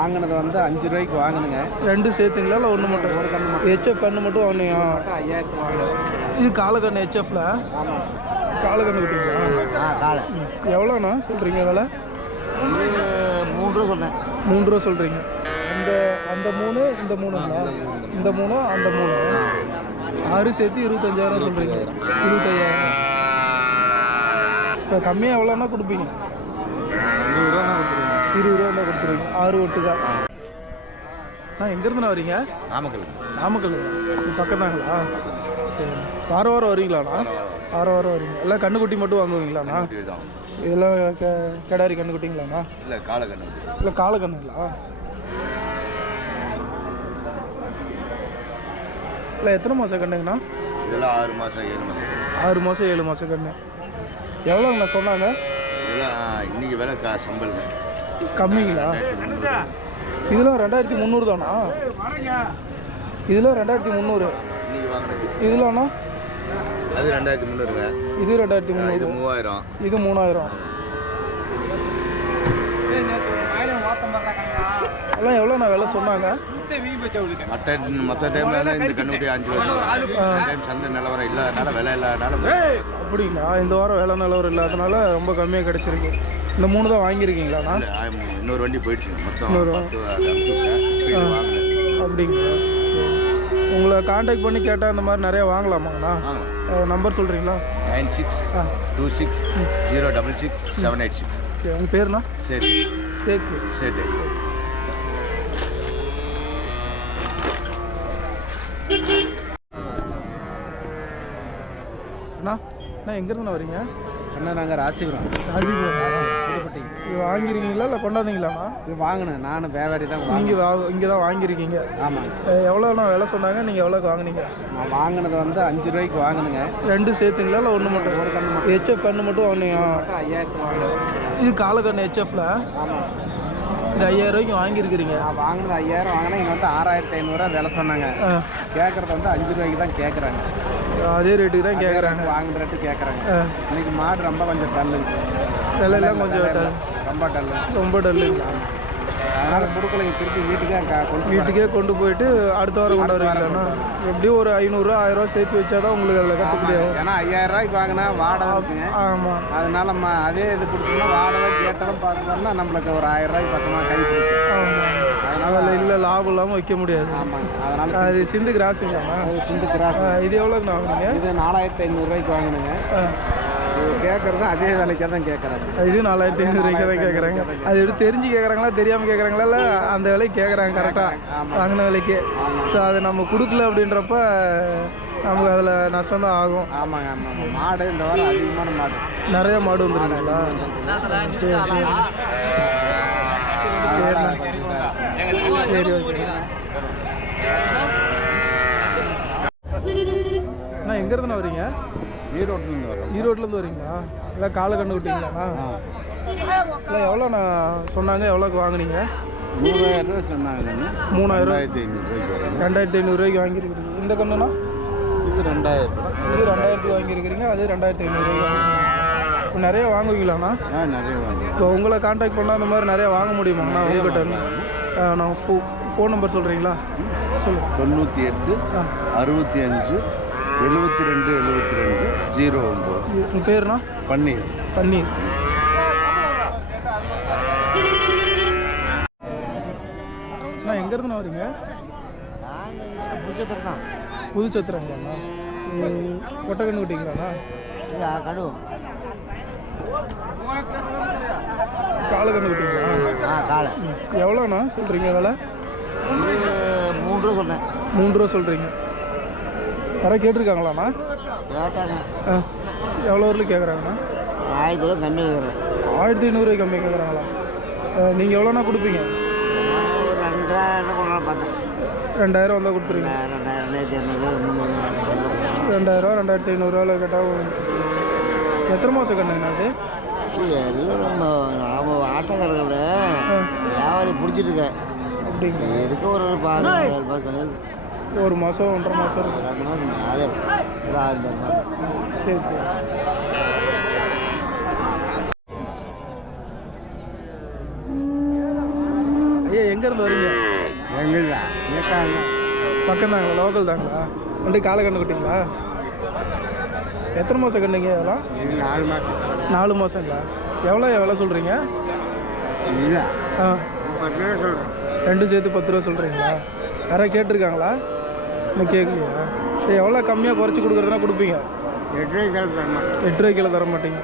வாங்கினது வந்து 5 ரூபாய்க்கு வாங்கினுங்க. 2 சேர்த்துங்களா இல்லை ஒன்று மட்டும்? ஒரு கண்ணு மட்டும். ஹெச்எஃப் கண்ணு மட்டும் வாங்கினீங்க. 5000 வாங்கினது. இது காலக்கண்ணு ஹெச்எஃப்ல? ஆமாம். காலக்கண்ணு விட்டீங்களா? காலை. எவ்வளோண்ணா சொல்கிறீங்க விலை? 3 ரூபா சொன்னேன். 3 ரூபா சொல்கிறீங்க. அந்த 3 இந்த 3ங்களா? இந்த 3 அந்த 3 6 சேர்த்து 25,000 சொல்கிறீங்க. 25,000. இப்போ கம்மியாக எவ்வளோன்னா கொடுப்பீங்க? 20 ரூபா கொடுத்துருவீங்க. 20 ரூபா தான் கொடுத்துருவீங்க. 6 ஒட்டுக்கா. எங்கேருந்துண்ணா வரீங்க? நாமக்கல். நாமக்கல் பக்கம் தாங்களா? சரி. வாரம் வரீங்களாண்ணா? வாரம் வரீங்க. எல்லாம் கண்ணுக்குட்டி மட்டும் வாங்குவீங்களாண்ணா? இதெல்லாம் கிடாரி கண்ணுக்குட்டிங்களாண்ணா? இல்லை காலக்கண்ணு. இல்லை காலக்கண்ணுங்களா? இல்லை எத்தனை மாதம் கண்ணுங்கண்ணா? இதெல்லாம் 6 மாதம் 7 மாதம். 6 மாதம் 7 மாதம் கண்ணு. எவ்வளோங்கண்ணா சொன்னாங்க? இதெல்லாம் இன்றைக்கி விலை சம்பளுங்க கம்மிங்களா? இதெல்லாம் 2300 தானா? இதெல்லாம் 2300. இதெல்லாம்ண்ணா? அது 2300. இது 2300. இது 3000. இது 3000. எல்லாம் எவ்வளோண்ணா விலை சொன்னாங்க? மற்ற டைம்ல இந்த கண்ணுக்குட்டி 5 வருஷம். டைம் சந்தை நிலவரம் இல்லாதனால விலை இல்லாதனால. அப்படிங்களா? இந்த வாரம் விலை நிலவரம் இல்லாதனால ரொம்ப கம்மியாக கிடச்சிருக்கு. இந்த 3 தான் வாங்கியிருக்கீங்களாண்ணா? இன்னொரு வண்டி போயிடுச்சு. மொத்தம் 10 அப்படிங்களா? உங்களை காண்டாக்ட் பண்ணி கேட்டால் இந்த மாதிரி நிறையா வாங்கலாமாங்கண்ணா? நம்பர் சொல்கிறீங்களா? 9626066786. சரி. உங்கள் பேருண்ணா? சரி. சேக்கு. சரி. அண்ணா எங்கேருந்து வரீங்க? அண்ணா நாங்கள் ராசிபுரம். புதுப்பட்டி. இது வாங்கிருக்கீங்களா இல்லை கொண்டாந்தீங்களாண்ணா? இது வாங்கினேன். நானும் வியாபாரி தான். நீங்கள் இங்கே தான் வாங்கியிருக்கீங்க? ஆமாம். எவ்வளோண்ணா விலை சொன்னாங்க? நீங்கள் எவ்வளோக்கு வாங்கினீங்க? நான் வாங்கினது வந்து 5 ரூபாய்க்கு வாங்கினுங்க. 2 சேர்த்துங்களா இல்லை ஒன்று மட்டும்? ஒரு கண்ணு மட்டும். ஹெச்எஃப் கண்ணு மட்டும் வாங்கினீங்க. 5000 வாங்கினது. இது காலக்கண்ணு ஹெச்எஃப்ல? ஆமாம். இது 5000 ரூபாய்க்கு வாங்கியிருக்கிறீங்க. நான் வாங்கினது 5000 வாங்கினேன். இங்கே வந்து 6500 விலை சொன்னாங்க. கேட்குறது வந்து 5 ரூபாய்க்கு தான் கேட்குறாங்க. அதே ரேட்டுக்கு தான் கேட்குறாங்க. வாங்குற ரேட்டு கேட்குறாங்க. இன்னைக்கு மாடு ரொம்ப கொஞ்சம் டல்லு. விலையெல்லாம் கொஞ்சம் ரொம்ப டல்லுங்களா? அதனால் கொடுக்கலைங்க. திருப்பி வீட்டுக்கே கொண்டு போயிட்டு அடுத்த வாரம் கொண்டு வருவீங்களாண்ணா? எப்படியும் ஒரு 500 1000 சேர்த்து வச்சா தான் உங்களுக்கு அதில் கட்டுப்படி ஆகும். ஏன்னா 5000 ரூபாய்க்கு வாங்கினா வாடகை இருக்குங்க. ஆமாம். அதனால அதே இது கொடுத்தோம்னா வாடகை கேட்டதும் பார்த்துட்டோம்னா நம்மளுக்கு ஒரு 1000 ரூபாய்க்கு பக்கமாக கை பிடிக்கும். ஆமாம். அதனால் இல்லை லாபம் இல்லாமல் வைக்க முடியாது. ஆமாங்க. அதனால் அது சிந்து கிராஸுங்களாண்ணா? சிந்து கிராஸ். இது எவ்வளோங்கண்ணா வாங்கினீங்க? இது 4500 ரூபாய்க்கு வாங்கினுங்க. கேட்குறது அதே விலைக்காக தான் கேட்குறாங்க. இது 4500 ரூபாய்க்கு தான் கேட்குறாங்க. அது எப்படி தெரிஞ்சு கேட்குறாங்களா தெரியாமல் கேட்குறாங்களா? இல்லை அந்த விலைக்கு கேட்குறாங்க கரெக்டாக வாங்கின விலைக்கு. ஸோ அதை நம்ம கொடுக்கல அப்படின்றப்ப நமக்கு அதில் நஷ்டம் தான் ஆகும். ஆமாங்க. ஆமாம். மாடு இந்த வாரம் அதிகமான மாடு. நிறைய மாடு வந்துருக்குங்களா? சரி சரி சரிண்ணா. சரி ஓகே. அண்ணா எங்கேருந்துண்ணா வரீங்க? ஈரோட்லேருந்து வரோம். ஈரோட்லேருந்து வரீங்களா? இல்லை காலை கண்டு விட்டீங்களாண்ணா? இல்லை எவ்வளோண்ணா சொன்னாங்க? எவ்வளோக்கு வாங்கினீங்க? 3000 ரூபா சொன்னாங்க. 3500 ரூபாய்க்கு 2500 ரூபாய்க்கு வாங்கியிருக்கிறீங்க. இந்த கண்ணுண்ணா? இது 2000. இது 2000 வாங்கியிருக்கிறீங்க. அது 2500 ரூபாய்க்கு. நிறைய வாங்குவீங்களாண்ணா? நிறைய வாங்க. இப்போ உங்களை கான்டாக்ட் பண்ணால் அந்த மாதிரி நிறையா வாங்க முடியுமாங்கண்ணா உங்கள்கிட்ட? நான் ஃபோன் நம்பர் சொல்கிறீங்களா? சொல்லுங்கள். 98 65 72 72 09. உங்கள் பேருண்ணா? பன்னீர். அண்ணா எங்கேருந்துண்ணா வரீங்க? புதுச்சத்திரங்களாண்ணா? கொட்டை கண்ணு விட்டீங்களாண்ணா? கடுவோம். காலை கண்ணு விட்டீங்களா? காலை. எவ்வளோண்ணா சொல்கிறீங்க விலை? 3 ரூபா சொன்னேன். 3 ரூபா சொல்கிறீங்க. யாராவது கேட்டிருக்காங்களாண்ணா? கேட்டாங்க. எவ்வளோ ஊரில் கேட்குறாங்கண்ணா? 1000 ரூபா கம்மி கேட்குறேன். 1500 கம்மி கேட்குறாங்களா? நீங்கள் எவ்வளோண்ணா கொடுப்பீங்க? ஒரு 2000 கொண்டாலும் பார்த்தேன். 2000 வந்தால் கொடுத்துருங்க. 2000 2500 கேட்டால் எத்தனை மாதம் கண்ணுங்கண்ணா அது? எல்லாம் நம்ம ஆட்டக்காரர்கள் வியாபாரி பிடிச்சிட்டு இருக்கேன். அப்படிங்களா? இருக்க ஒரு 1000 மாதம். ஒரு மாதம் 1.5 மாதம் இருக்கும். 2 மாதம் மேலே ஒரு 5 மாதம். சரி சரி. ஐயா எங்கேருந்து வரீங்க? பக்கம் தாங்களா, லோக்கல் தாங்களா? ரெண்டு காலை கண்ணு குட்டிங்களா? எத்தனை மாதம் கண்ணுங்க இதெல்லாம்? 4 மாதம். 4 மாதங்களா? எவ்வளோ சொல்கிறீங்க? ஆ, 10 ரூபா சொல்கிறேன். ரெண்டும் சேர்த்து 10 ரூபா சொல்கிறீங்களா? யாராவது கேட்டிருக்காங்களா? இன்னும் கேட்கலையா? சரி, எவ்வளோ கம்மியாக குறைச்சி கொடுக்குறதுனா கொடுப்பீங்க? 8 ரூபாய்க்கு தர மாட்டேன். 8 ரூபாய்க்கு கீழே தர மாட்டீங்க.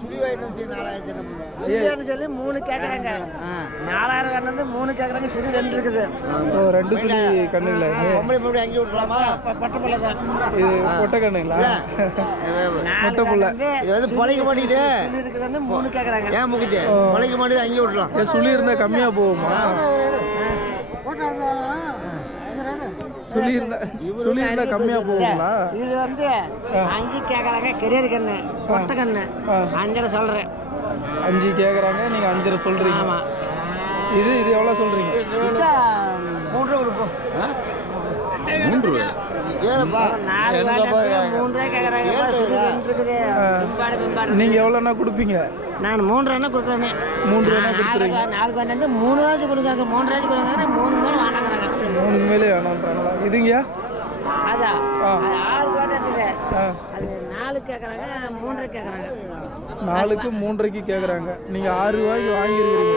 சுழி வாங்கிட்டு வந்து 4000 சுழின்னு சொல்லி 3 கேட்குறாங்க. 4000 வேணது 3 கேட்குறாங்க. சுழி 2 இருக்குது. ஓ, 2 சுழி கண்ணுங்களா? பொம்பளை பொம்பளை அங்கே விட்டுலாமா? பட்டை பிள்ளை தான் இது பொட்டை கண்ணுங்களா? மொட்டை புள்ள. இது வந்து பொழைக்க மாட்டேங்குது. சுழி இருக்குதுன்னு 3 கேட்குறாங்க. ஏன் முக்கிச்சு பொழைக்க மாட்டேங்குது, அங்கே விட்டுலாம். ஏன் சுழி இருந்தால் கம்மியாக போகுமா? சுழி இருந்தா கம்மியாக போகுங்களா? இது வந்து 5 கேட்குறாங்க. கெரியர் கண்ணு, பொட்டை கண்ணு 5 சொல்கிறேன். 5 கேட்குறாங்க, நீங்கள் 5 சொல்கிறீங்க. ஆமாம். இது எவ்வளோ சொல்கிறீங்க? 3 ரூபா கொடுப்போம். 3 ரூபா. ஏழப்பா 4 வேண்டாம் 3 கேட்குறாங்க. இருக்குது பிம்பாடு. நீங்கள் எவ்வளோண்ணா கொடுப்பீங்க? நான் 3 ரூபா கொடுக்குறேன். 3 ரூபா கொடுக்குறீங்க. 4 வேண்டாம் 3 ரூபாய்க்கு கொடுக்குறாங்க. 3 ரூபாய்க்கு கொடுக்குறாங்க. 3 மேலே வாங்கினாங்கிறாங்க. 3 மேலே வேணான்றாங்களா? இதுங்கயா? அதான் அது 6 வேண்டாம். ஆ, அது 4 கேட்குறாங்க. 3 கேட்குறாங்க. 4க்கு 3.5 கேட்குறாங்க. நீங்கள் 6 ரூபாய்க்கு வாங்கியிருக்கிறீங்க.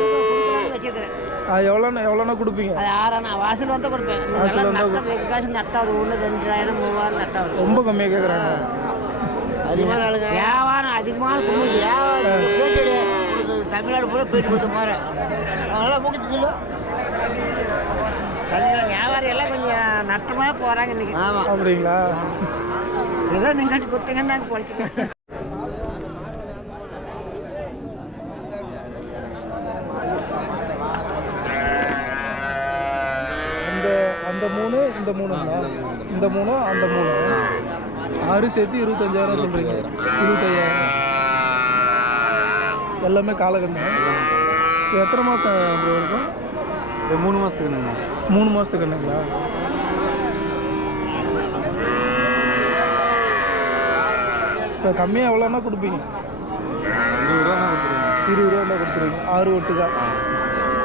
வச்சுருக்கிறேன். அது எவ்வளோண்ணா கொடுப்பீங்க? அது 6 வாசல் வந்து கொடுப்பேன். வாசல் வந்தா காசு நட்டாவது 1 2000 3000 நட்டாவது. ரொம்ப கம்மியாக கேட்குறாங்க. அதிகமான ஆளுங்க வியாபாரம் அதிகமான கும்பல். பேட்டி தமிழ்நாடு பூரா பேட்டி கொடுத்த மாதிரி நல்லா முக்கிச்சு சொல்லு. வியாபாரம் எல்லாம் கொஞ்சம் நட்டமாக போகிறாங்க இன்னைக்கு. ஆமாம் அப்படிங்களா? ஏதோ நீங்கள் கொடுத்தீங்கன்னு நாங்கள் குறைச்சிக்கிறோம். அந்த 3 இந்த 3ங்களா? இந்த 3 அந்த 3 6 சேர்த்து 25,000 சொல்கிறீங்க. 25,000 எல்லாமே காலக்கண்ணு. எத்தனை மாதம் இருக்கும்? 3 மாதத்துக்கு என்னங்க? 3 மாதத்துக்கு கண்ணுங்களா? இப்போ கம்மியாக எவ்வளோன்னா கொடுப்பீங்க? 20 ரூபா கொடுத்துருவீங்க. 6 ஒட்டுக்கா.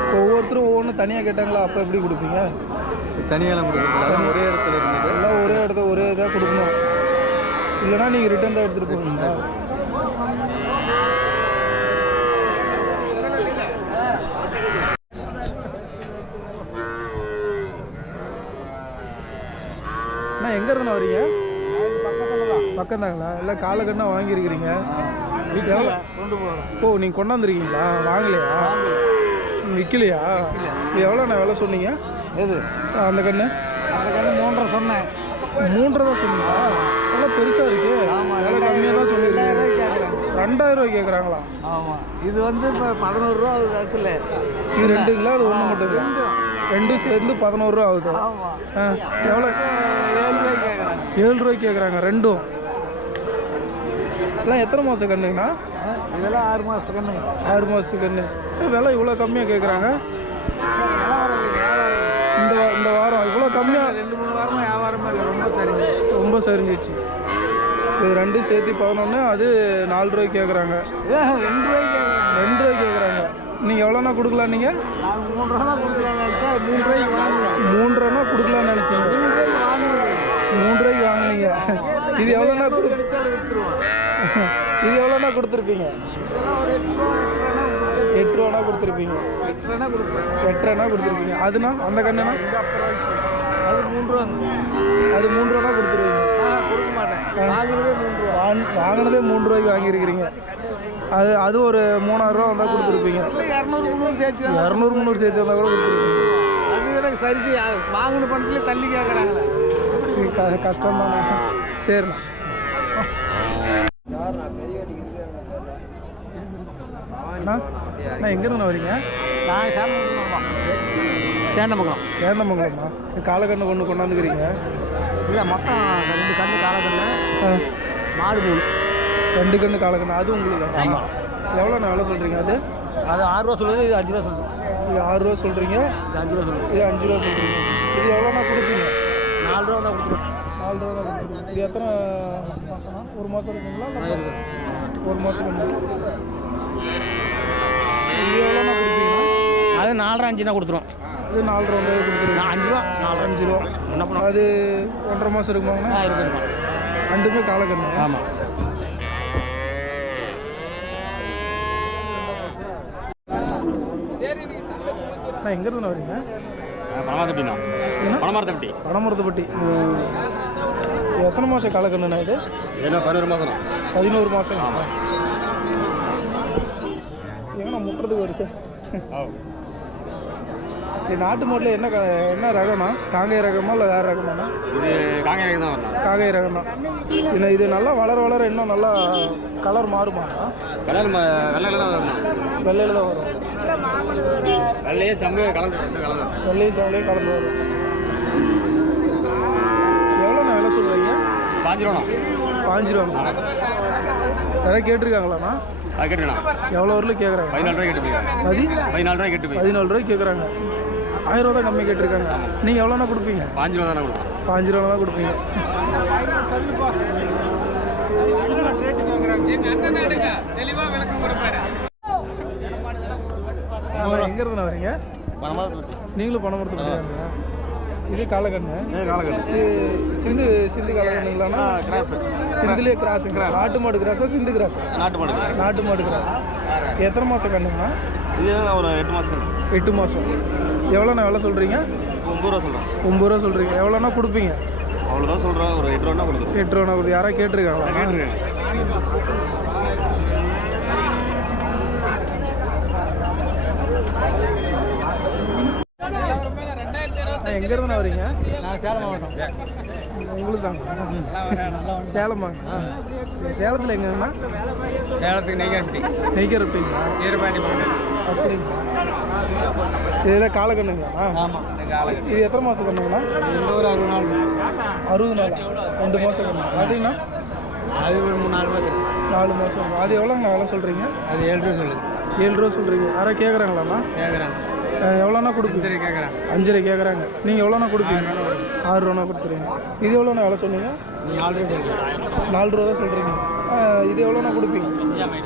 இப்போ ஒவ்வொருத்தரும் ஒவ்வொன்றும் தனியாக கேட்டாங்களா? அப்போ எப்படி கொடுப்பீங்க? தனியாலாம் கொடுக்குறது ஒரே இடத்துல இருந்தது. எல்லாம் ஒரே ஒரே இதாக கொடுக்கணும். இல்லைனா நீங்கள் ரிட்டர்ன் தான் எடுத்துகிட்டு போவீங்களா? அண்ணா, எங்கே இருந்தா வரீங்க? பக்கம் தாங்களா? எல்லாம் காலக்கண்ணா வாங்கியிருக்கிறீங்க. கொண்டு போகிறோம். ஓ, நீங்கள் கொண்டாந்துருக்கீங்களா? வாங்கலையா? விற்கலையா? எவ்வளோண்ணா விலை சொன்னீங்க? எது அந்த கண்ணு? அந்த கண்ணு 3 ரூபா சொன்னேன். 3 ரூபா சொன்னீங்களா? நல்லா பெருசாக இருக்கு. ஆமாம், விலை கம்மியாக தான் சொல்லியிருக்கேன். 2000 கேட்குறாங்க. 2000 ரூபாய் கேட்குறாங்களா? ஆமாம், இது வந்து இப்போ 11 ரூபா ஆகுது ஆக்சுவலி. இது 2ங்களா? அது 1 மட்டுங்களா? 2 சேர்ந்து 11 ரூபா ஆகுது. ஆமாம், ஆ, எவ்வளோ? 7 ரூபாய்க்கு கேட்குறாங்க. 7 ரூபாய்க்கு கேட்குறாங்க ரெண்டும். எல்லாம் எத்தனை மாதம் கண்ணுங்கண்ணா? இதெல்லாம் 6 மாதத்துக்கு கண்ணுங்க. 6 மாதத்துக்கு கண்ணு. விலை இவ்வளோ கம்மியாக கேட்குறாங்க. இந்த வாரம் இவ்வளோ கம்மியாக? 2-3 வாரமாக வியாபாரமே இல்லை. ரொம்ப சரிஞ்சிச்சு. இது 2 சேர்த்து 11. அது 4 ரூபாய்க்கு கேட்குறாங்க. 2 ரூபாய்க்கு கேட்குறாங்க. 2 ரூபாய்க்கு கேட்குறாங்க. நீங்கள் எவ்வளோண்ணா கொடுக்கலாம்? நீங்கள் நாங்கள் 3 ரூபா கொடுக்கலாம்னு நினச்சா 3 ரூபாய்க்கு வாங்குவோம். 3 ரூபா கொடுக்கலான்னு நினச்சிங்க. 3 ரூபாய்க்கு வாங்குறது. 3 ரூபாய்க்கு வாங்கினீங்க. இது எவ்வளோண்ணா எடுத்தாலும் விற்றுருவோம். இது எவ்வளோண்ணா கொடுத்துருப்பீங்க? இதெல்லாம் ஒரு 8 ரூபாண்ணா கொடுத்துருப்பீங்க. 8 ரூபா கொடுப்பேன். 8 ரூபாண்ணா கொடுத்துருப்பீங்க. அதுண்ணா அந்த கண்ணுண்ணா? அது 3 ரூபா. அது 3 ரூபாண்ணா கொடுத்துருவீங்க. கொடுக்க மாட்டேன். வாங்குறதே 3 ரூபா. வாங்கினதே 3 ரூபாய்க்கு வாங்கியிருக்கிறீங்க. அது ஒரு 3000 ரூபா வந்தால் கொடுத்துருப்பீங்க. 200-300 சேர்த்து 200-300 சேர்த்து வந்தால் கூட கொடுத்துருப்பீங்க. அது எனக்கு சரிக்கு வாங்கின பணத்துலேயே தள்ளி கேட்குறாங்களே. சரி, கஷ்டம் தானே. சரிண்ணா. அண்ணா, அண்ணா, எங்கேருந்து வரீங்க? நான் சேந்தமங்கலம். சேந்தமங்கலம்மா. காலக்கண்ணு கொண்டாந்துக்கிறீங்க. இல்லை, மொத்தம் 2 கண்ணு காலக்கண்ணு, மாடு 3. 2 கண்ணு காலக்கண்ணு. அது உங்களுக்கு? ஆமாம். எவ்வளோண்ணா விலை சொல்கிறீங்க? அது 6 ரூபா சொல்லுது. இது 5 ரூபா சொல்லுது. இது 6 ரூபா சொல்கிறீங்க. இது 5 ரூபா சொல்லுது. இது 5 ரூபா சொல்கிறீங்க. இது எவ்வளோண்ணா கொடுப்பீங்க? 4 ரூபா தான் கொடுத்துருவோம். 4 ரூபா தான் கொடுத்துருவோம். இது எத்தனை மாதம்னா? ஒரு மாதம் இருக்குங்களா? ஒரு மாதம் இது எவ்வளோண்ணா கொடுப்பீங்கன்னா? அது 4.5 5 தான் கொடுத்துருவோம். இது 4 ரூபா வந்து கொடுத்துருவோம். 5 ரூபா 5 ரூபா. என்ன பண்ணுவோம்? அது 1.5 மாதம் இருக்குமாங்கண்ணா? இருக்குமா? ரெண்டுமே காலக்கண்ணு. ஆமாம். நான் எங்கேருந்து வரீங்க? பணமாரத்தப்பட்டிண்ணா. பணமாரத்தப்பட்டி. பணமரத்துப்பட்டி. எத்தனை மாதம் காலக்கண்ணுண்ணா இது? என்ன 11 மாதம். 11 மாதம். எங்கண்ணா முட்டுறதுக்கு வருது? இது நாட்டு மாட்டில் என்ன ரகம்னா? காங்கை ரகமா இல்லை வேறு ரகமாண்ணா? இது காங்கை ரகம் தான் வரலாம். காங்கை ரகம் தான். இது நல்லா வளர இன்னும் நல்லா கலர் மாறுமாண்ணா? கலர் வெள்ளையில் தான் வரணும். வெள்ளையில் தான் வரும். வெள்ளையே செம்மையாக கலந்து. வெள்ளையும் செவலையும் கலந்து வரும். எவ்வளோண்ணா விலை சொல்கிறீங்க? 5 ரூபா. 5 ரூபாங்க. யாராவது கேட்டிருக்காங்களாண்ணா? அது கேட்டுண்ணா. எவ்வளோ வரலும் கேட்குறாங்க? 14 ரூபாய் கேட்டு போய். 14 ரூபாய் கேட்டு போய். 14 ரூபாய்க்கு கேட்குறாங்க. 1000 ரூபா தான் கம்மி கேட்டிருக்காங்க. நீங்கள் எவ்வளோண்ணா கொடுப்பீங்க? 5 ரூபா தானே கொடுப்போம். 5 ரூபா தான் கொடுப்பீங்க. எங்கேருந்து வரீங்க? நீங்களும் பணமரத்துக்கு இது காலக்கண்ணு. இது சிந்து காலக்கண்ணுங்களாண்ணா? சிந்துலேயே கிராஸுங்க. நாட்டு மாடு கிராஸா சிந்து கிராஸா? நாட்டு மாடு கிராஸ். எத்தனை மாதம் கண்ணுங்கண்ணா? இது ஒரு 8 மாதம். 8 மாதம். எவ்வளோண்ணா விலை சொல்கிறீங்க? 9 ரூபா சொல்கிறேன். 9 ரூபா சொல்கிறீங்க. எவ்வளோண்ணா கொடுப்பீங்க? அவ்வளோதான் சொல்கிறேன். ஒரு 8 ரூபா கொடுத்துருவோம். 8 ரூபா கொடுத்து. யாராவது கேட்டிருக்காங்களா? எங்கேருந்து வரீங்க? நான் சேலம் மாவட்டம். உங்களுக்கு தாங்க. சேலமாங்க. சேலத்தில் எங்கன்னா? சேலத்துக்கு நெய்கரப்பட்டி. நெய்கரப்பட்டிங்களா? ஈரபாண்டி மாவட்டம். அப்படிங்களா? இதில் காலக்கண்ணுங்களா? ஆமாம். இது எத்தனை மாதம் கண்ணுங்கண்ணா? ஒரு 60 நாள். 60 நாளா? 2 மாதம் கண்ணு. அதுங்கண்ணா? அது ஒரு 3-4 மாதம். 4 மாதம். அது எவ்வளோங்கண்ணா விலை சொல்கிறீங்க? அது 7 ரூபா சொல்லுது. 7 ரூபா சொல்கிறீங்க. யாராவது கேட்குறாங்களாண்ணா? கேட்குறாங்க. எவ்வளோண்ணா கொடுப்பீங்க? கேட்குறாங்க. 5 கேட்குறாங்க. நீங்கள் எவ்வளோண்ணா கொடுப்பீங்க? 6 ரூபாண்ணா கொடுத்துருங்க. இது எவ்வளோண்ணா விலை சொன்னீங்க? 4 ரூபா சொல்லுங்க. 4 ரூபா தான் சொல்கிறீங்க. இது எவ்வளோண்ணா கொடுப்பீங்க?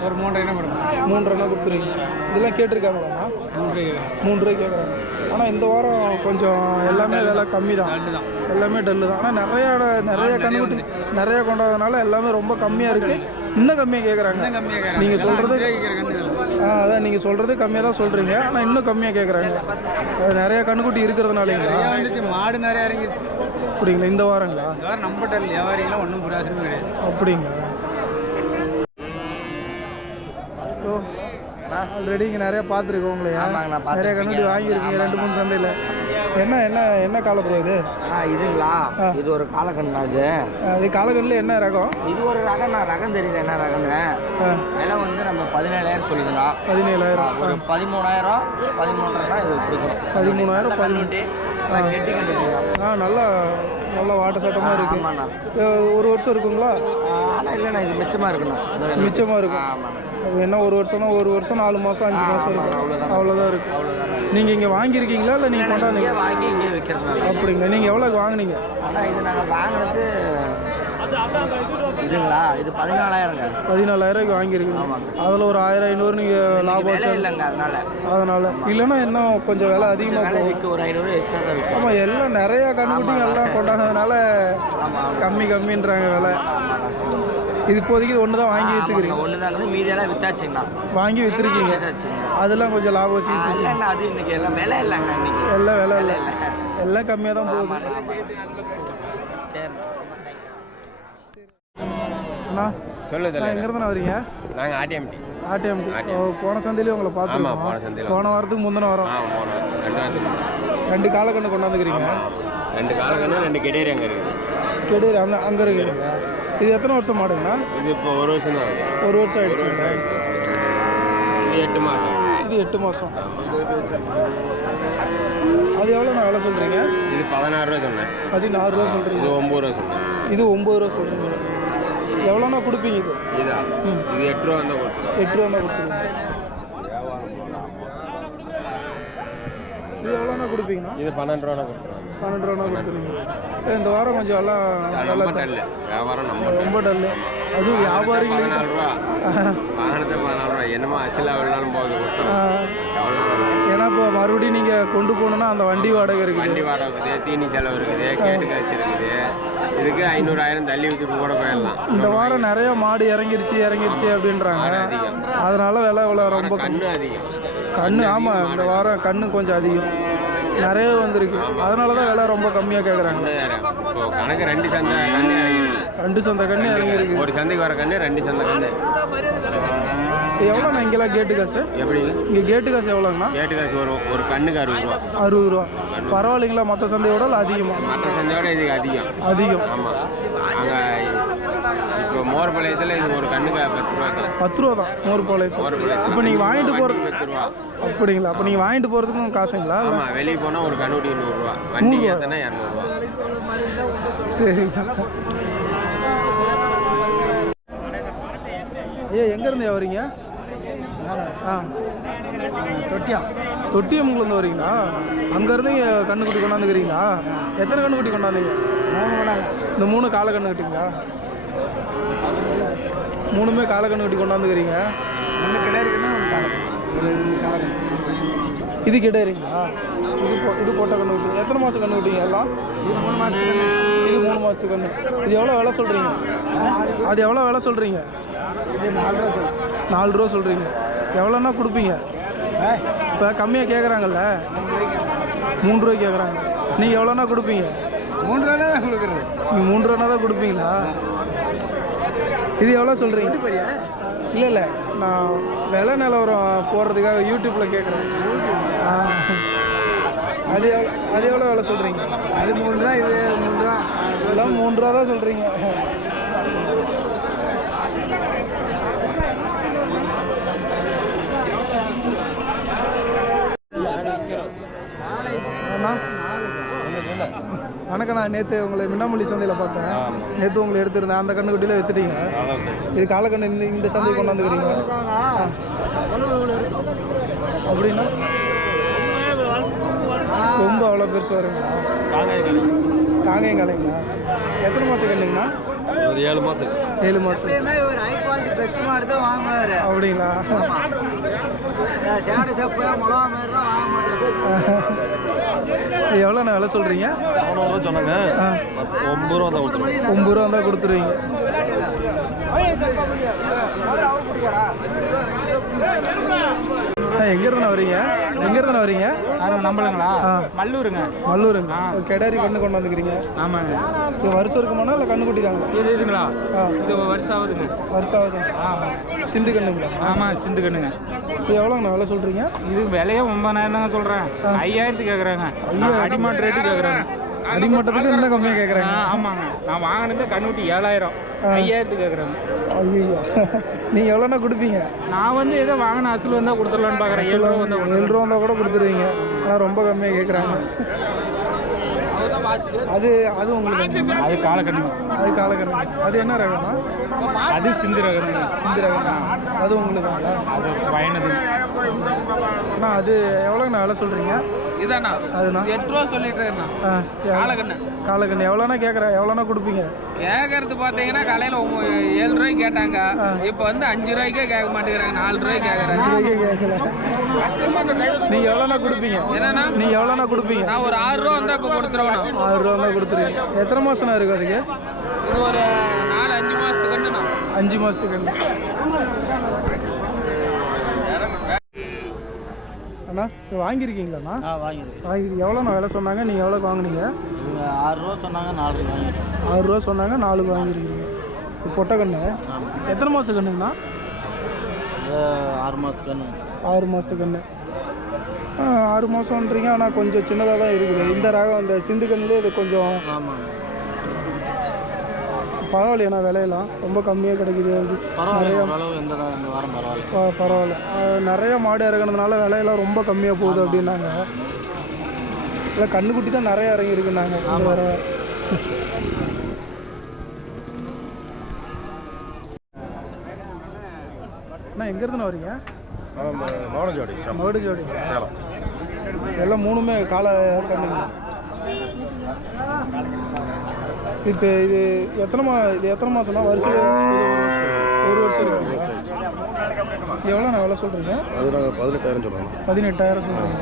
ஒரு 3 ரூபா கொடுப்பேன். 3 ரூபா கொடுத்துருவீங்க. இதெல்லாம் கேட்டிருக்காங்களாண்ணா? 3 ரூபாய் கேட்குறாங்க. ஆனால் இந்த வாரம் கொஞ்சம் எல்லாமே விலை கம்மி தான். எல்லாமே டல்லு தான். ஆனால் நிறைய கண்ணுக்குட்டி நிறைய கொண்டாதனால எல்லாமே ரொம்ப கம்மியாக இருக்குது. இன்னும் கம்மியாக கேட்குறாங்க. நீங்கள் சொல்கிறது அதான் நீங்கள் சொல்கிறது கம்மியாக தான் சொல்கிறீங்க. ஆனால் இன்னும் கம்மியாக கேட்குறாங்க. அது நிறைய கண்ணுக்குட்டி இருக்கிறதுனாலங்களா? மாடு நிறைய இறங்கிருச்சு. அப்படிங்களா? இந்த வாரங்களா? நம்ம டல் வியாபாரிகளாம் ஒன்றும் பிரயோசனமே கிடையாது. அப்படிங்களா? ஆல்ரெடி இங்கே நிறைய பார்த்துருக்கோம் உங்களையா? நிறைய கண்ணுக்குட்டி வாங்கியிருக்கீங்க 2-3 சந்தையில். என்ன காலப்புறம் இது? இதுங்களா? இது ஒரு காலக்கண்ணா. இது காலக்கண்ணில் என்ன ரகம்? இது ஒரு ரகம். ரகம் தெரியல என்ன ரகம்னு. விலை வந்து நம்ம 17,000 சொல்லிக்கலாம். 17,000. ஒரு 13,000 13,500 இது கொடுக்குறோம். 13,000 18. கெட்டி கண்டு நல்லா வாட்ட சட்டமாக இருக்குது. 1 வருஷம் இருக்குங்களா? ஆனால் இல்லைண்ணா, இது மிச்சமாக இருக்குண்ணா. மிச்சமாக இருக்கும். என்ன 1 வருஷம்னா 1 வருஷம் 4 மாதம் 5 மாதம் இருக்கும். அவ்வளோதான் இருக்குது. நீங்கள் இங்கே வாங்கியிருக்கீங்களா இல்லை நீங்கள் கொண்டாந்தீங்க? வாங்கி இங்கே வைக்கிறதுனால. அப்படிங்களா? நீங்கள் எவ்வளோக்கு வாங்கினீங்க? ஆனால் இது நாங்கள் வாங்கினது இதுங்களா? இது 14,000ங்க. 14,000 வாங்கியிருக்கீங்க. அதில் ஒரு 1,000-500 நீங்கள் லாபம் வச்சா இல்லைங்க. அதனால இல்லைன்னா இன்னும் கொஞ்சம் விலை அதிகமாக போகும். ஒரு 500 எக்ஸ்ட்ரா தான் இருக்கும். ஆமாம், எல்லாம் நிறைய கண்ணுக்குட்டிங்க எல்லாம் கொண்டாடுறதுனால கம்மின்றாங்க விலை. இது இப்போதைக்கு ஒன்று தான் வாங்கி விற்றுக்கிறீங்க? ஒன்று தாங்க. மீதியெல்லாம் வித்தாச்சுங்கண்ணா. வாங்கி விற்றுருக்கீங்க. அதெல்லாம் கொஞ்சம் லாபம் வச்சு இல்லைண்ணா. அது இன்னைக்கு எல்லாம் விலை இல்லைங்க. இன்னைக்கு எல்லாம் விலை இல்லை. எல்லாம் கம்மியாக தான் போகுது. சரி அண்ணா சொல்லுது. எங்கேருந்து வரீங்க? நாங்கள் ஆர்டிஎம்டி. போன சந்தையிலேயே உங்களை பார்த்துருக்கோம். போன வாரத்துக்கு முந்தின வாரம் 2 வாரத்துக்கு 2 காலக்கண்ணு கொண்டாந்துக்கிறீங்க. 2 காலக்கண்ணு 2 கெடேரி அங்கே இருக்குது. கெடேரி அங்கே இருக்குங்க. இது எத்தனை வருஷம் மாடுங்கண்ணா? இது இப்போ 1 வருஷம் தான் ஆகுது. 1 வருஷம் ஆயிடுச்சு. இது 8 மாதம். இது 8 மாதம். அது எவ்வளோண்ணா விலை சொல்கிறீங்க? இது 16 ரூபா சொன்னேன். 16 ரூபா சொல்கிறீங்க. இது 9 ரூபா சொன்னேன். இது 9 ரூபா சொல்கிறீங்க. எவ்வளோண்ணா கொடுப்பீங்க இது? இது 8 ரூபா தான் கொடுத்துருவோம். 8 ரூபா கொடுத்துருங்க. இது எவ்வளோண்ணா கொடுப்பீங்கண்ணா? இது 12 ரூபா கொடுத்துருவாங்க. 12 ரூபா கொடுத்துருவீங்க. இந்த வாரம் கொஞ்சம் எல்லாம் ரொம்ப டல்லு வியாபாரம் ரொம்ப டல்லு. அதுவும் வியாபாரிகளுக்கு 14 ரூபா வாகனத்தை 14 ரூபா என்னமோ அசிலா வெள்ளாலும் போகுது கொடுத்தோம். ஏன்னா இப்போ மறுபடியும் நீங்கள் கொண்டு போகணுன்னா அந்த வண்டி வாடகை இருக்குது, வண்டி வாடகை இருக்குது, தீனி செலவு இருக்குது, கேட்டு காசு இருக்குது. இதுக்கு 500,000 தள்ளி விட்டுட்டு கூட போயிடலாம். இந்த வாரம் நிறைய மாடு இறங்கிருச்சு அப்படின்றாங்க. அதிகம், அதனால விலை ரொம்ப கண்ணு அதிகம். கண்ணு ஆமாம், இந்த வாரம் கண்ணு கொஞ்சம் அதிகம் நிறைய வந்திருக்கு. அதனால தான் விலை ரொம்ப கம்மியாக கேட்குறாங்க. இப்போ கணக்கு 2 சந்தை கண்ணு இறங்கிருக்கு. 2 சந்தை கண்ணு இறங்கிருக்கு. ஒரு சந்தைக்கு வர கண்ணு 2 சந்தை கண்ணு. எவ்வளோண்ணா இங்கெல்லாம் கேட்டு காசு? எப்படி இங்கே கேட்டு காசு எவ்வளோங்கண்ணா? கேட்டு காசு ஒரு கண்ணுக்கு 60 ரூபா. 60 ரூபா பரவாயில்லைங்களா? மற்ற சந்தையோட அதிகமாக? மற்ற சந்தையோட இதுக்கு அதிகம். ஆமாம். அங்கே இப்போ மோர்பாளையத்தில் இது ஒரு கண்ணுக்கு 10 ரூபா தான். 10 ரூபா தான் மோர்பாளையத்தில். இப்போ நீங்கள் வாங்கிட்டு போகிறது 10 ரூபா. அப்படிங்களா? அப்போ நீங்கள் வாங்கிட்டு போகிறதுக்கும் காசுங்களா? ஆமாம், வெளியே போனால் ஒரு கண்ணுக்குட்டி 100 ரூபா, வண்டிக்கு ஏற்றினா 200 ரூபா. சரிங்க. எங்கேருந்து வரீங்க? தொட்டியம்லேருந்து வரீங்களா? அங்கேருந்து கண்ணுக்குட்டி கொண்டாந்துக்கிறீங்களா? எத்தனை கண்ணுக்குட்டி கொண்டாந்தீங்க? 3 கொண்டாங்க. இந்த 3 காலை கண்ணுக்குட்டிங்களா? 3மே காலை கண்ணுக்குட்டி கொண்டாந்துக்கிறீங்க. 1 கிடையாதுன்னா 1 காலக்கண்ணு. இது கிடையாதுங்களா? இது போட்ட கண்ணுக்குட்டி எத்தனை மாதம் கண்ணுக்குட்டிங்க எல்லாம்? இது 3 மாதத்துக்கு. இது 3 மாதத்துக்கு கண்ணு. இது எவ்வளோ விலை சொல்கிறீங்க? அது எவ்வளோ விலை சொல்கிறீங்க? இது 4 ரூபா சொல்லுச்சு. 4 ரூபா சொல்கிறீங்க. எவ்வளோன்னா கொடுப்பீங்க? இப்போ கம்மியாக கேட்குறாங்கல்ல, 3 ரூபாய்க்கு கேட்குறாங்க. நீங்கள் எவ்வளோனா கொடுப்பீங்க? 3 ரூபா தான் கொடுக்குறது. நீங்கள் 3 ரூபா தான் கொடுப்பீங்களா? இது எவ்வளோ சொல்கிறீங்க? இல்லை நான் விலை நிலவரம் போடுறதுக்காக யூடியூப்பில் கேட்குறேன். அது எவ்வளோ விலை சொல்கிறீங்க? அது 3 ரூபா, இது 3 ரூபா. எல்லாம் 3 ரூபா தான் சொல்கிறீங்க. வணக்கண்ணா, நேற்று உங்களை மின்னாமல்லி சந்தையில் பார்த்தேன். நேற்று உங்களை எடுத்துருந்தேன். அந்த கண்ணுக்குட்டியில் வித்துட்டீங்க. இது காலக்கண்ணு இந்த சந்தையை கொண்டாந்துக்கிறீங்க அப்படின்னா ரொம்ப அவ்வளோ பெருசு வருங்களா? காங்கேயம் காலைங்களா? எத்தனை மாதம் கண்ணுங்கண்ணா? ஒரு 7 மாதம். 7 மாதம். ஒரு ஹை குவாலிட்டி பெஸ்ட் மாடு தான் வாங்குவார். அப்படிங்களா? சேடை செப்பு மிளகா மாதிரிலாம் வாங்க மாட்டேன். எவ்வளோண்ணா விலை சொல்கிறீங்க? 9 ரூபா சொன்னாங்க. 9 ரூபா தான் கொடுத்துருவோம். 9 ரூபா தான் கொடுத்துருவீங்க. எங்கேருந்து வரீங்க? வரீங்க? நம்மளுங்களா? மல்லூருங்க. மல்லூருங்க. கிடாரி கண்ணு கொண்டாந்துக்கிறீங்க? ஆமாங்க. இது வருஷம் இருக்குமாண்ணா இல்லை கண்ணுக்குட்டி தாங்க? இதுங்களா? இது வருஷம் ஆகுதுங்க. வருஷம் ஆகுது. சிந்து கண்ணுங்களா? ஆமாம், சிந்து கண்ணுங்க. இது எவ்வளோண்ணா விலை சொல்கிறீங்க? இது விலையே 9,000 தாங்க சொல்கிறேன். 5,000 கேட்குறாங்க. அடிமாட் ரேட்டு கேட்குறாங்க. அடிமட்டத்துக்கு இன்னும் கம்மியாக கேட்குறாங்க. ஆமாங்க, நான் வாங்கினது கண்ணுட்டி 7,000. 5,000 கேட்குறாங்க. ஐயோ, நீங்கள் எவ்வளோண்ணா கொடுப்பீங்க? நான் வந்து ஏதோ வாங்கின அசல் வந்தால் கொடுத்துடலான்னு பார்க்குறேன். 7 ரூபா வந்தால் 7 ரூபா வந்தால் கூட கொடுத்துருவீங்க. ஆனால் ரொம்ப கம்மியாக கேட்குறாங்க. அது உங்களுக்கு அது காலக்கண்ணு. அது காலக்கண்ணு. அது என்ன ரகம்னா? அது சிந்து ரகம். சிந்து ரகம். அது உங்களுக்கு அது பயனது. அண்ணா அது எவ்வளோண்ணா விலை சொல்கிறீங்க? இதாண்ணா அதுண்ணா 8 ரூபா சொல்லிட்டு காலக்கண்ணு. காலக்கண்ணு எவ்வளோண்ணா கேட்குறேன்? எவ்வளோண்ணா கொடுப்பீங்க? கேட்கறது பார்த்தீங்கன்னா காலையில் 7 ரூபாய்க்கு கேட்டாங்க. இப்போ வந்து 5 ரூபாய்க்கே கேட்க மாட்டேங்கிறாங்க. 4 ரூபாய்க்கு கேட்குறாங்க. 5 ரூபாய்க்கே கேட்கல. நீங்கள் எவ்வளோண்ணா கொடுப்பீங்க? என்னண்ணா நீங்கள் எவ்வளோண்ணா கொடுப்பீங்க? நான் ஒரு 6 ரூபா வந்தால் இப்போ கொடுத்துருவேண்ணா. 6 ரூபா தான் கொடுத்துருவீங்க. எத்தனை மாதம்ண்ணா இருக்குது அதுக்கு? இது ஒரு 4-5 மாதத்துக்கு கண்ணுண்ணா. 5 மாதத்துக்கு கண்ணு. அண்ணா இது வாங்கியிருக்கீங்களாண்ணா? வாங்கிருக்கீங்க. எவ்வளோண்ணா விலை சொன்னாங்க? நீங்கள் எவ்வளோக்கு வாங்கினீங்க? 6 ரூபா சொன்னாங்க, 4 ரூபா. 6 ரூபா சொன்னாங்க, 4க்கு வாங்கியிருக்கீங்க. இது பொட்டை கண்ணு எத்தனை மாதம் கண்ணுங்கண்ணா? 6 மாதத்துக்கு கண்ணு. 6 மாதத்துக்கு கண்ணு. 6 மாதம்ன்றீங்க. ஆனால் கொஞ்சம் சின்னதாக தான் இருக்குது. இந்த ரகம் இந்த சிந்து கண்ணுலேயே இது கொஞ்சம் ஆமாம். பரவாயில்லையாண்ணா? விலையெல்லாம் ரொம்ப கம்மியாக கிடைக்குது. நிறைய பரவாயில்ல. நிறைய மாடு இறங்குனதுனால விலையெல்லாம் ரொம்ப கம்மியாக போகுது அப்படின்னாங்க. இல்லை கண்ணுக்குட்டி தான் நிறையா இறங்கியிருக்குன்னாங்க. அண்ணா எங்கேருந்துண்ணா வரீங்க? மோடஞ்சோடி மோடஞ்சோடி சேலம். எல்லாம் மூணுமே காலை கண்ணுங்க. இப்போ இது எத்தனை மாதம்னா வருஷம்? ஒரு வருஷம் இருக்குங்களா? எவ்வளோண்ணா எவ்வளோ சொல்கிறீங்க? அது நாங்கள் 18,000 சொல்கிறோம். 18,000 சொல்கிறீங்க.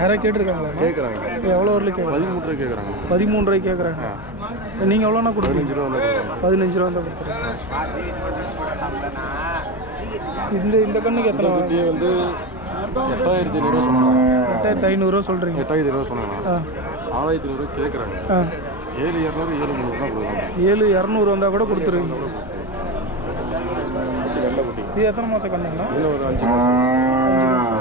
யாராவது கேட்டிருக்காங்களா? கேட்குறாங்க. எவ்வளோ வரல கேட்குறாங்க? 13 ரூபாய் கேட்குறாங்க. 13 ரூபாய்க்கு கேட்குறாங்க. நீங்கள் எவ்வளோண்ணா கொடுப்பீங்க? 15 ரூபா தான். 15 ரூபா தான் கொடுத்துருங்க. இந்த கண்ணுக்கு எத்தனை? குட்டி வந்து 8,500 சொன்னாங்க. 8,500 சொல்கிறீங்க. 8,500 சொன்னாங்க. 6,500 கேட்குறாங்க. 7,200 7,300 தான் கொடுக்குறாங்க. 7,200 வந்தால் கூட கொடுத்துருவீங்க. வெள்ளை குட்டி இது எத்தனை மாதம் கண்ணுங்கண்ணா? இதில் ஒரு 5 மாதம். 5 மாதம்.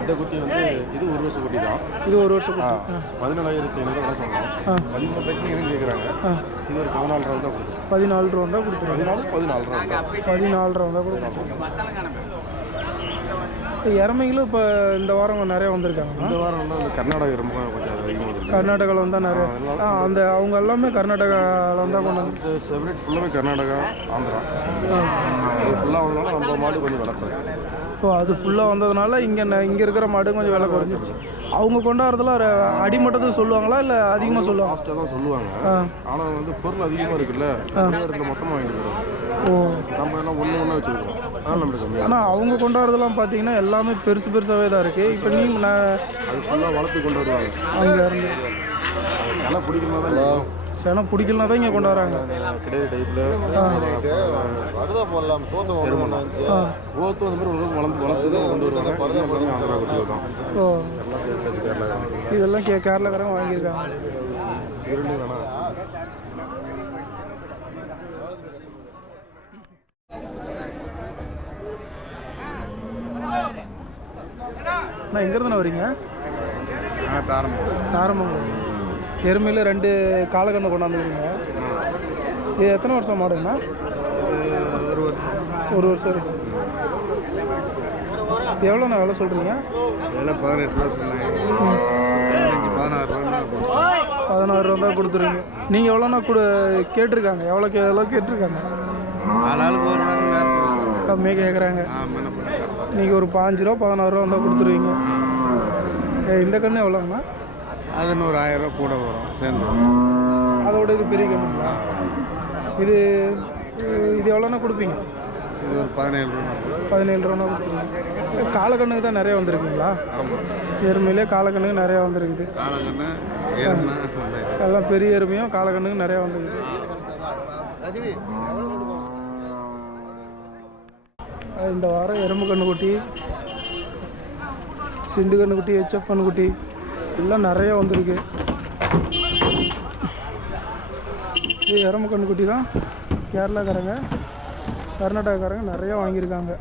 இந்த குட்டி வந்து இது ஒரு வருஷம் குட்டி தான். இது ஒரு வருஷம் குட்டி. 14,500 தான் சொன்னோம். 13 ரூபாய்க்கு எதுவும் கேட்குறாங்க. இது ஒரு 14 ரூபா தான் கொடுக்குறோம். 14 ரூபா தான் கொடுத்துருங்க. 14 ரூபா தான். 14 ரூபா தான் கொடுத்துருங்க. இறமைகளும் இப்போ இந்த வாரம் நிறைய வந்திருக்காங்கண்ணா. இந்த வாரம் வந்து அந்த கர்நாடகா ரொம்ப கொஞ்சம் அதிகமாக இருக்குது. கர்நாடகாவில் வந்தால் நிறைய அந்த அவங்க எல்லாமே கர்நாடகாவில் வந்தால் கொண்டு வந்து செப்பரேட் ஃபுல்லாகவே கர்நாடகா ஆந்திரா அது ஃபுல்லாக வந்தனால நம்ம மாடு கொஞ்சம் விளக்குறோம். ஸோ அது ஃபுல்லாக வந்ததுனால இங்கே இருக்கிற மாடு கொஞ்சம் விலை குறைஞ்சிருச்சு. அவங்க கொண்டாடுறதுல ஒரு அடிமட்டத்துக்கு சொல்லுவாங்களா இல்லை அதிகமாக சொல்லுவாங்க? லாஸ்ட்டாக தான் சொல்லுவாங்க. ஆனால் வந்து பொருள் அதிகமாக இருக்குல்ல, ஒரே இடத்துல மொத்தமாக வாங்கிட்டு போயிடும். நம்ம எல்லாம் ஒன்று வச்சுருக்கோம். அதனால் நம்மளுக்கு கம்மியாக. ஆனால் அவங்க கொண்டாடுறதுலாம் பார்த்தீங்கன்னா எல்லாமே பெருசாகவே தான் இருக்குது. இப்போ அது ஃபுல்லாக வளர்த்து கொண்டு வருவாங்க. அங்கே இருந்து சிலை பிடிக்கணுமா தான் சேனா பிடிக்கலனா தான் இங்கே கொண்டு வராங்க. கிடையாது டைப்பில் அதுதான் போடலாம். ஓத்து அந்த மாதிரி ஒரு வளர்த்து தான் கொண்டு வருவாங்க. ஆந்திரா குட்டிகள் தான். எல்லாம் சேர்த்து கேரளா இதெல்லாம் கேரளாக்காரங்க வாங்கியிருக்காங்க. இரண்டு வேணா நான் எங்கேருந்து வரீங்க? தாரமங்கலம். எருமையில் 2 காலக்கண்ணை கொண்டாந்துக்கிறீங்க. இது எத்தனை வருஷம் மாடுங்கண்ணா? ஒரு வருஷம் இருக்கு. எவ்வளோண்ணா விலை சொல்கிறீங்க? 16 ரூபா தான் கொடுத்துருங்க. நீங்கள் எவ்வளோண்ணா கேட்டிருக்காங்க? எவ்வளோ கேட்டிருக்காங்க? கம்மியாக கேட்குறாங்க. நீங்கள் ஒரு 5 ரூபா 16 ரூபா வந்தால் கொடுத்துருவீங்க. இந்த கண்ணு எவ்வளோங்கண்ணா? அது ஒரு 1000 ரூபா கூட வரும் சேர்ந்து. அதோட இது பெரிய கண்ணுங்களா? இது எவ்வளோண்ணா கொடுப்பீங்க? இது ஒரு 17 ரூபா. 17 ரூபா கொடுத்துருங்க. காலக்கண்ணுக்கு தான் நிறைய வந்திருக்குங்களா? ஆமாம். எருமையிலே காலக்கண்ணுக்கு நிறையா வந்திருக்குது. காலக்கண்ணு எருமை எல்லாம் பெரிய எருமையும் காலக்கண்ணுக்கு நிறையா வந்திருக்குது. இந்த வாரம் எறும்பு கண்ணுக்குட்டி, சிந்து கண்ணுக்குட்டி, ஹெச்எஃப் கண்ணுக்குட்டி எல்லாம் நிறைய வந்திருக்கு. இது எறும்பு கண்ணுக்குட்டி தான் கேரளாக்காரங்க கர்நாடகாக்காரங்க நிறையா வாங்கியிருக்காங்க.